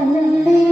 ஆனந்த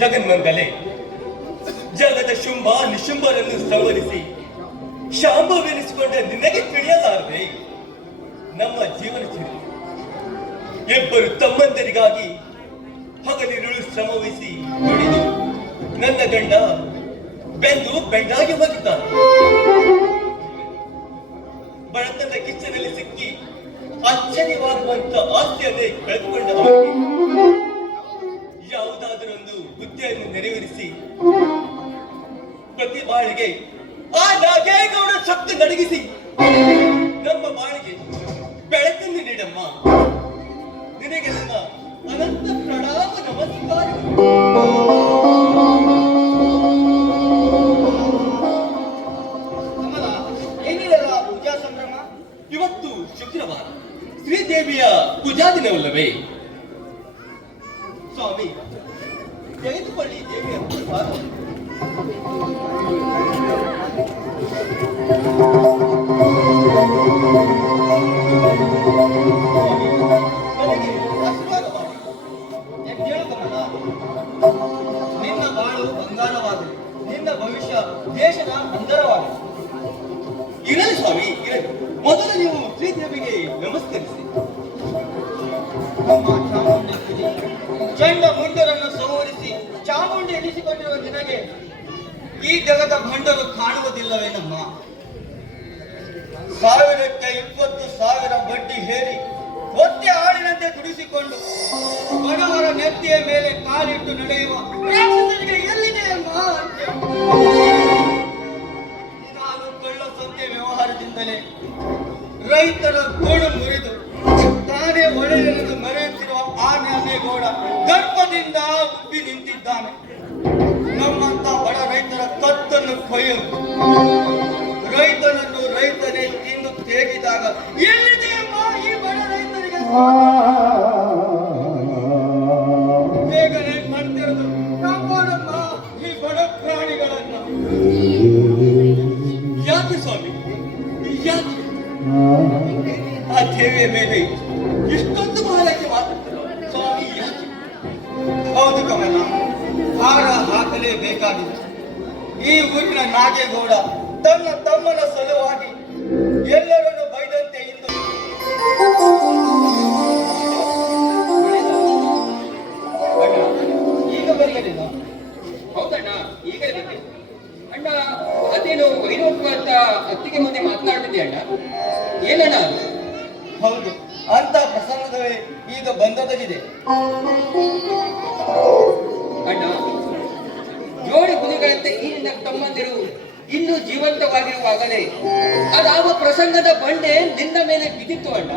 ಜಗನ್ಮಂಗಲೆ. ಜಗದ ಶುಂಭ ನಿಶುಂಭರನ್ನು ಸಂವರಿಸಿ ಶಾಂಭವೆನಿಸಿಕೊಂಡ ನಿನಗೆ ತಿಳಿಯಲಾರದೆ ನಮ್ಮ ಜೀವನ ಚರಿತ್ರೆ. ಇಬ್ಬರು ತಮ್ಮಂದರಿಗಾಗಿ ಹಗಲಿರುಳು ಶ್ರಮವಹಿಸಿ ದುಡಿದು ನನ್ನ ಗಂಡ ಬೆಂದು ಬೆಂಡಾಗಿ ಹೋಗಿದ್ದಾನೆ. ಬಡತನ ಕಿಚ್ಚನಲ್ಲಿ ಸಿಕ್ಕಿ ಆಶ್ಚರ್ಯವಾಗುವಂತ ಆಸ್ತಿಯನ್ನೇ ಕಳೆದುಕೊಂಡ ಬಾಳಿಗೆ ಆ ನಾಗೇಗೌಡ ಶಕ್ತಿ ನಡಗಿಸಿ ನಮ್ಮ ಬಾಳಿಗೆ ಬೆಳಕನ್ನು ನೀಡಮ್ಮ ನಿನಗೆ ನಮ್ಮ ಅನಂತ ಪ್ರಣಾಮ ನಮಸ್ಕಾರ. ಕಮಲ ಪೂಜಾ ಇವತ್ತು ಶುಕ್ರವಾರ. ಶ್ರೀದೇವಿಯ ಪೂಜಾ ದಿನವಲ್ಲವೇ? ದೇಶದ ಅಂದರವಾಗಿ ಇರಲಿ ಸ್ವಾಮಿ, ಇರಲಿ. ಮೊದಲು ನೀವು ಶ್ರೀದೇವಿಗೆ ನಮಸ್ಕರಿಸಿ. ಚಂಡ ಮುಂಡರನ್ನು ಸೋರಿಸಿ ಚಾಮುಂಡಿ ಎನಿಸಿಕೊಂಡಿರುವ ನಿನಗೆ ಈ ಜಗದ ಭಂಡರು ಕಾಣುವುದಿಲ್ಲವೇ ನಮ್ಮ? ಸಾವಿರಕ್ಕೆ ಇಪ್ಪತ್ತು ಸಾವಿರ ಬಡ್ಡಿ ಹೇರಿ ಒತ್ತೆ ಆಡಿನಂತೆ ದುಡಿಸಿಕೊಂಡು ಬಡವರ ನೆತ್ತಿಯ ಮೇಲೆ ಕಾಲಿಟ್ಟು ನಡೆಯುವ ಎಲ್ಲಿದೆ ಅಮ್ಮ ರೈತರ ಗೋಡು ಮುರಿದು ತಾನೇ ಒಡೆಯರನ್ನು ಮರೆಯುತ್ತಿರುವ ಆ ಅನ್ನೇಗೌಡ ಗರ್ಭದಿಂದ ಉಬ್ಬಿ ನಿಂತಿದ್ದಾನೆ. ನಮ್ಮಂತ ಬಡ ರೈತರ ಕತ್ತನ್ನು ಕೊಯ್ಯಲು ಹಾಕಲೇಬೇಕಾಗಿದೆ ಈ ಊರಿನ ನಾಗೇಗೌಡ ತನ್ನ ತಮ್ಮನ ಸಲುವಾಗಿ ಎಲ್ಲರನ್ನು ಬೈದಂತೆ ಇಂದು ಈಗ ಬರೆಯಲಿಲ್ಲ ಹೌದಣ್ಣ ಈಗ ಅಣ್ಣ ಅದೇನು ವೈರೋಪ ಅಂತ ಅತ್ತಿಗೆ ಮುಂದೆ ಮಾತನಾಡ್ತಿದ್ದೆ ಅಣ್ಣ? ಏನಣ್ಣ ಅದು? ಹೌದು ಅಂತ ಪ್ರಸಂಗವೇ ಈಗ ಬಂದದಾಗಿದೆ. ಅಣ್ಣ ಜೋಡಿ ಹುಲಿಗಳಂತೆ ಈ ನಿನ್ನ ತಮ್ಮಂದಿರು ಇನ್ನೂ ಜೀವಂತವಾಗಿರುವಾಗಲೇ. ಅದಾವ ಪ್ರಸಂಗದ ಬಂಡೆ ನಿನ್ನ ಮೇಲೆ ಬಿದ್ದಿತ್ತು ಅಣ್ಣ.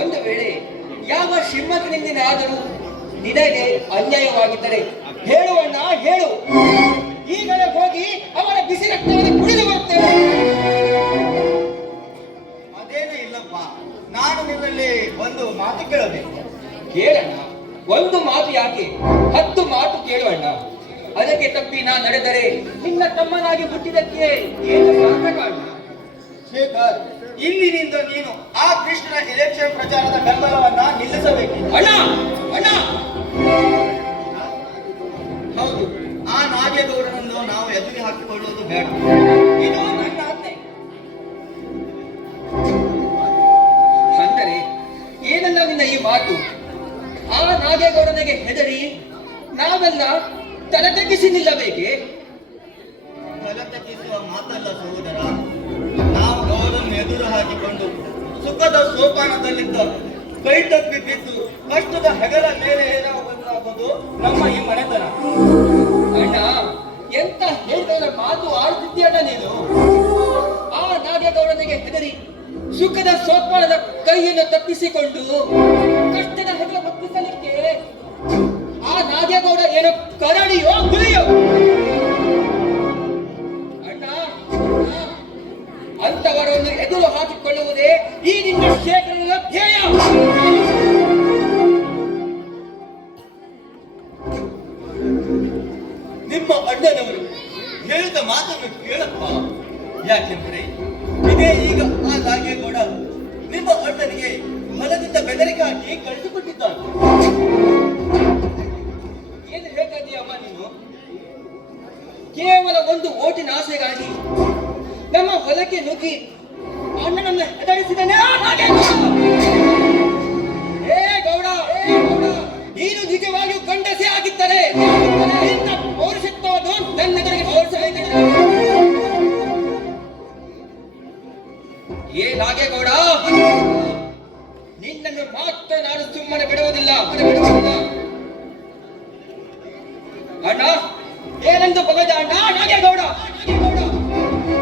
ಒಂದು ವೇಳೆ ಯಾವ ಸಿಂಹನಿಂದಿನಾದರೂ ನಿನಗೆ ಅನ್ಯಾಯವಾಗಿದ್ದರೆ ಹೇಳು ಅಣ್ಣ, ಹೇಳು. ಈಗಲೇ ಹೋಗಿ ಅವರ ಬಿಸಿ ರಕ್ತವನ್ನು ಕುಡಿದು ತಮ್ಮನಾಗಿ ಹುಟ್ಟಿದಕ್ಕೆ ಏನು ಶೇಖರ್ ಇಂದಿನಿಂದ ನೀನು ಆ ಕೃಷ್ಣನ ಎಲೆಕ್ಷನ್ ಪ್ರಚಾರದ ಬೆಂಬಲವನ್ನ ನಿಲ್ಲಿಸಬೇಕು. ಅಣ್ಣ ಅಣ್ಣ. ಹೌದು ಆ ನಾಗೇಗೌಡರನ್ನು ನಾವು ಎದುರಿ ಹಾಕಿಕೊಳ್ಳುವುದು ಬೇಡ. ಇದು ನನ್ನ ಆಜ್ಞೆ. ಅಂದರೆ ಏನನ್ನ ನಿನ್ನ ಈ ಮಾತು? ಆ ನಾಗೇಗೌಡನಿಗೆ ಹೆದರಿ ನಾವೆಲ್ಲ ತಲೆ ತಗ್ಗಿಸಿ ನಿಲ್ಲಬೇಕೆ? ಬಿದ್ದು ಕಷ್ಟದ ಹೆಗಲ ಮೇಲೆ ಏನಾಗುವುದು ನಮ್ಮ ಈ ಮನೆತನ. ಅಣ್ಣ, ಎಂತ ಹೇಳಿದವರ ಮಾತು ಆಡುತ್ತಿದ್ದೀಯಣ್ಣ ನೀನು? ಆ ನಾಗೇಗೌಡನಿಗೆ ಹೆದರಿ, ಸುಖದ ಸೋಪಾನದ ಕೈಯನ್ನು ತಪ್ಪಿಸಿಕೊಂಡು ಕಷ್ಟದ ಹೆಗಲ ಮುಟ್ಟಿಸಲಿಕ್ಕೆ ಆ ನಾಗೇಗೌಡ ಏನು ಕರಡಿಯೋ ಗುರಿಯೋ? ಅಣ್ಣ ಅಂತವರನ್ನು ಎದುರು ಹಾಕಿಕೊಳ್ಳುವುದೇ ಈ ನಿಮ್ಮ ಶೇಖರನ ಧ್ಯೇಯ. ನಿಮ್ಮ ಅಣ್ಣನವರು ಹೇಳಿದ ಮಾತನ್ನು ಕೇಳಪ್ಪ. ಯಾಕೆಂದರೆ ಇದೇ ಈಗ ಆ ನಾಗೇಗೌಡ ನಿಮ್ಮ ಅಣ್ಣನಿಗೆ ಮಲದಿಂದ ಬೆದರಿಕೆ ಹಾಕಿ ಕಳೆದುಕೊಂಡಿದ್ದಾನೆ. ಏನು ಇದೀಯಮ್ಮ ನೀನು? ಕೇವಲ ಒಂದು ಓಟಿನ ಆಸೆಗಾಗಿ ನಮ್ಮ ಹೊಲಕ್ಕೆ ನುಗ್ಗಿ ಅಣ್ಣನನ್ನು ಹೆದರಿಸಿದನೇ ಏ ಗೌಡ ನೀನು ನಿಜವಾಗಿಯೂ ಗಂಡಸೇ ಅಣ್ಣ ಏನೆಂದು ಬಗದ ಅಣ್ಣ? ನಾಗೇಗೌಡ ನಾಗೇಗೌಡ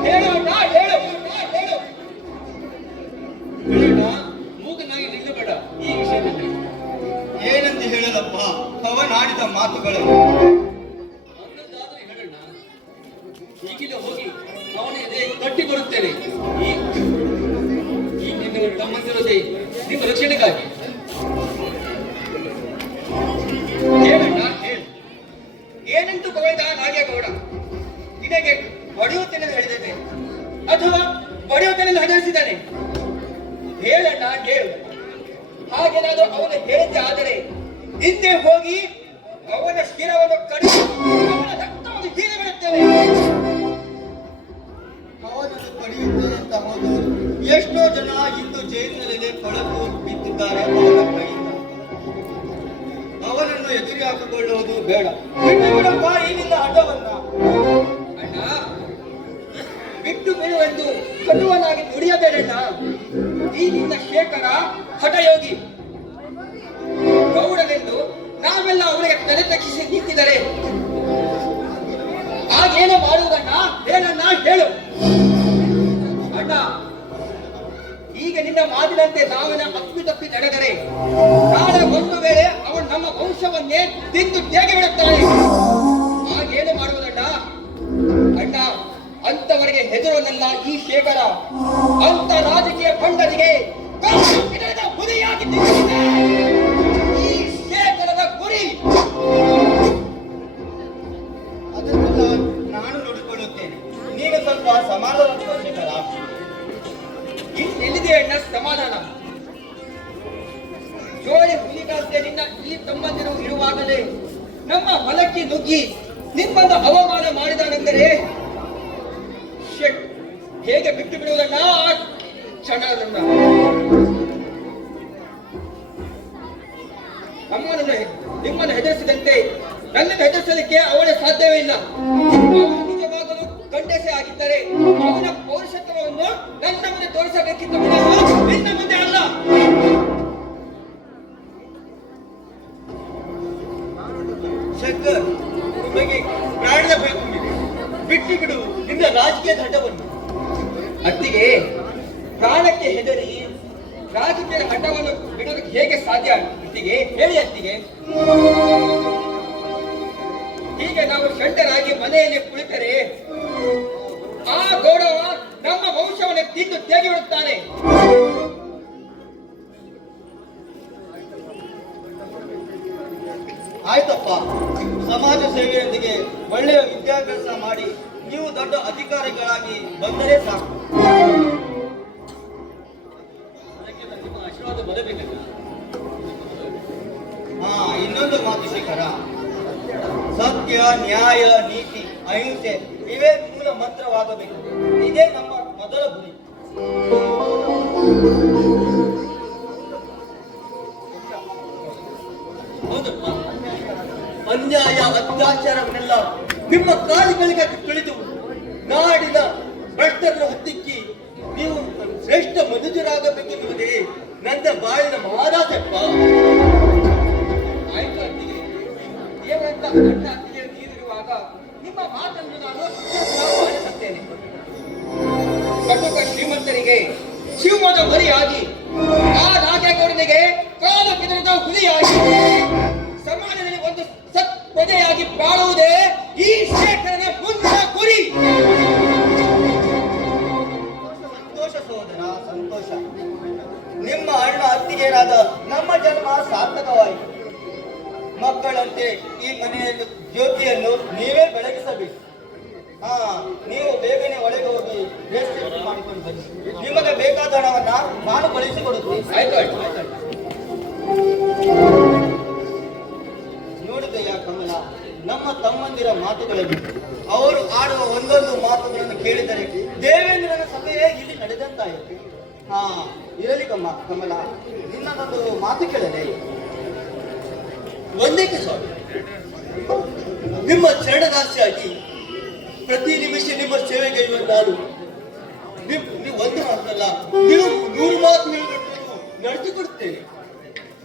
ಹೇಳು ಅಣ್ಣ ಹೇಳು. ಅಣ್ಣ, ಹೇಳು ಹೇಳಣ್ಣ ಮೂಗನಾಗಿ ನಿಲ್ಲಬೇಡ ಈ ವಿಷಯದಲ್ಲಿ. ಏನೆಂದು ಹೇಳಲಪ್ಪ ಅವನಾಡಿದ ಮಾತುಗಳು. ಅನ್ನದಾದ್ರೆ ಹೇಳಣ್ಣ ಈಗಿಂದ ಹೋಗಿ ಅವನ ಎದೆ ಕಟ್ಟಿ ಬರುತ್ತೇನೆ. ಈ ನಿನ್ನ ನಿಮ್ಮ ರಕ್ಷಣೆಗಾಗಿ. ಕೊಳಕು ಬಿದ್ದಿದ್ದಾರೆ ಅವನನ್ನು ಎದುರಿ ಹಾಕಿಕೊಳ್ಳುವುದು ಬೇಡ. ಬಿಟ್ಟು ಬಿಡಪ್ಪ ಈಗಿನ ಹಠವನ್ನ. ಅಣ್ಣ, ಬಿಟ್ಟು ಬಿಡುವೆಂದು ಕಟುವನಾಗಿ ನುಡಿಯಬೇಡಣ್ಣ. ಈ ನಿನ್ನ ಶೇಖರ ಹಠಯೋಗಿ. ಗೌಡನೆಂದು ನಾವೆಲ್ಲ ಅವರಿಗೆ ತಲೆ ತಗ್ಗಿಸಿ ನಿಂತಿದ್ದಾರೆ ಆಗೇನು ಮಾಡುವುದಣ್ಣ? ಏನಣ್ಣ? ಹೇಳು. ಅಣ್ಣ ಈಗ ನಿನ್ನ ಮಾತಿನಂತೆ ನಾವಿನ ಅಪ್ಪಿ ತಪ್ಪಿ ನಡೆದರೆ, ನಾಳೆ ಒಂದು ವೇಳೆ ಅವನು ನಮ್ಮ ವಂಶವನ್ನೇ ತಿಂದು ಹೇಗೆ ಬಿಡುತ್ತಾನೆ ಹಾಗೇನು ಮಾಡುವುದಣ್ಣ ಅಣ್ಣ. ಅಂತವರಿಗೆ ಹೆದರೋನೆಲ್ಲ ಈ ಶೇಖರ ಅಂತ ರಾಜಕೀಯ ಪಂಡರಿಗೆ ಹುಲಿಯಾಗಿ ಹೇಗೆ ಬಿಟ್ಟು ಬಿಡುವುದನ್ನ ಆ ಕ್ಷಣವನ್ನು ಅಮ್ಮನನ್ನು ನಿಮ್ಮನ್ನು ಹೆದರಿಸಿದಂತೆ ನನ್ನನ್ನು ಹೆದರಿಸಲಿಕ್ಕೆ ಅವಳ ಸಾಧ್ಯವೇ ಇಲ್ಲ. ನಿಜವಾಗಲು ಗಂಡಸೆ ಆಗಿದ್ದರೆ ಅವನ ಪೌರುಷತ್ವವನ್ನು ನನ್ನ ಮುಂದೆ ತೋರಿಸಬೇಕಿತ್ತು ನಿನ್ನ ಮುಂದೆ ಅಲ್ಲ. ಶಂಕರ್, ನಿಮಗೆ ಪ್ರಾಣದ ಬೇಕು ಬಿಟ್ಟು ಬಿಡು ನಿನ್ನ ರಾಜಕೀಯ ದಂಡವನ್ನು ಅತ್ತಿಗೆ ಪ್ರಾಣಕ್ಕೆ ಹೆದರಿ ರಾಜಕೀಯ ಹಠವನ್ನು ಬಿಡೋದಕ್ಕೆ ಹೇಗೆ ಸಾಧ್ಯ? ಅತ್ತಿಗೆ ಹೇಳಿ ಅತ್ತಿಗೆ ಹೀಗೆ ನಾವು ಷಂಡರಾಗಿ ಮನೆಯಲ್ಲಿ ಕುಳಿತರೆ ಆ ಗೌರವ ನಮ್ಮ ವಂಶವನ್ನು ತಿಂದು ತೆಗೆ ಬಿಡುತ್ತಾನೆ. ಆಯ್ತಪ್ಪ. ಸಮಾಜ ಸೇವೆಯೊಂದಿಗೆ ಒಳ್ಳೆಯ ವಿದ್ಯಾಭ್ಯಾಸ ಮಾಡಿ ನೀವು ದೊಡ್ಡ ಅಧಿಕಾರಿಗಳಾಗಿ ಬಂದರೆ ಸಾಕು. ಹಾ, ಇನ್ನೊಂದು ಮಾತು ಶಿಖರ. ಸತ್ಯ, ನ್ಯಾಯ, ನೀತಿ, ಅಹಿಂಸೆ, ಇವೇ ಮೂಲ ಮಂತ್ರವಾಗಬೇಕು. ಇದೇ ನಮ್ಮ ಮೊದಲ ಗುರಿ. ಅನ್ಯಾಯ, ಅತ್ಯಾಚಾರವನ್ನೆಲ್ಲ ನಿಮ್ಮ ಕಾಲುಗಳಿಗೆ ಅಣ್ಣ ಅತ್ತಿಗೆ. ನೀರಿರುವಾಗ ನಿಮ್ಮ ಮಾತನ್ನು ನಾನು ಶ್ರೀಮಂತರಿಗೆ ಶಿವಮೊಗ್ಗ ಮರಿಯಾಗಿ ಆ ರಾಜಗೌಡನಿಗೆ ಕಾಲು ಕೆದರಿದ ಹುಲಿಯಾಗಿ ಮಕ್ಕಳಂತೆ ಈ ಮನೆಯಲ್ಲಿ ಜ್ಯೋತಿಯನ್ನು ನೀವೇ ಬೆಳಗಿಸಬೇಕು. ಹಾ ನೀವು ಬೇಗನೆ ಒಳಗೆ ಹೋಗಿ ಮಾಡಿಕೊಂಡು ಬನ್ನಿ. ನಿಮಗೆ ಬೇಕಾದ ಹಣವನ್ನ ನಾನು ಕಳಿಸಿಕೊಡುತ್ತೇನೆ. ಆಯ್ತು ಆಯ್ತು ಆಯ್ತು. ನೋಡಿದೆಯಾ ಕಮಲ? ನಮ್ಮ ತಮ್ಮಂದಿರ ಮಾತುಗಳಲ್ಲಿ ಅವರು ಆಡುವ ಒಂದೊಂದು ಮಾತುಗಳನ್ನು ಕೇಳಿದರೆ ದೇವೇಂದ್ರನ ಸಭೆಯೇ ಇಲ್ಲಿ ನಡೆದಂತಾಯಿತು. ಹಾ ಇರಲಿ ಕಮ್ಮ ಕಮಲ ನಿನ್ನದೊಂದು ಮಾತು ಕೇಳದೆ ಒಂದೇಕೆ ಸ್ವಾಮಿ. ನಿಮ್ಮ ಚರಣದಾಸಿಯಾಗಿ ಪ್ರತಿ ನಿಮಿಷ ನಿಮ್ಮ ಸೇವೆಗೆ ನಾನು ನೀವು ಒಂದು ಮಾತಲ್ಲ ನೀವು ನೂರು ಮಾತು ಹೇಳಿಕೊಂಡು ನಡೆಸಿಕೊಡುತ್ತೇನೆ.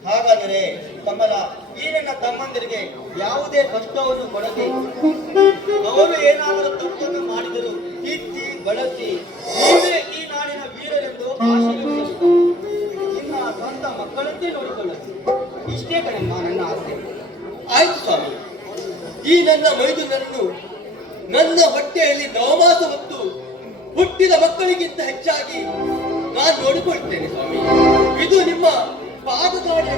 ಹಾಗಾದರೆ ತಮ್ಮನ ಈ ನನ್ನ ತಮ್ಮಂದಿರಿಗೆ ಯಾವುದೇ ಕಷ್ಟವನ್ನು ಕೊಡದೆ ಅವರು ಏನಾದರೂ ತಪ್ಪನ್ನು ಮಾಡಿದರು ತಿದ್ದಿ, ಬಳಸಿ, ನೀವೇ ಈ ನಾಡಿನ ವೀರರೆಂದು ಆಶೀರ್ವದಿಸಿ. ನಿಮ್ಮ ಸ್ವಂತ ಮಕ್ಕಳಂತೆ ನೋಡಿಕೊಳ್ಳಬೇಕು ಇಷ್ಟೇ ಕಣಮ್ಮ ನನ್ನ ಆಸೆ. ಆಯ್ತು ಸ್ವಾಮಿ. ಈ ನನ್ನ ಮೈದುನನ್ನು ನನ್ನ ಹೊಟ್ಟೆಯಲ್ಲಿ ನವಮಾಸ ಹೊತ್ತು ಹುಟ್ಟಿದ ಮಕ್ಕಳಿಗಿಂತ ಹೆಚ್ಚಾಗಿ ನಾನು ನೋಡಿಕೊಳ್ತೇನೆ ಸ್ವಾಮಿ. ಇದು ನಿಮ್ಮ ಪಾದದಾಡಿಯ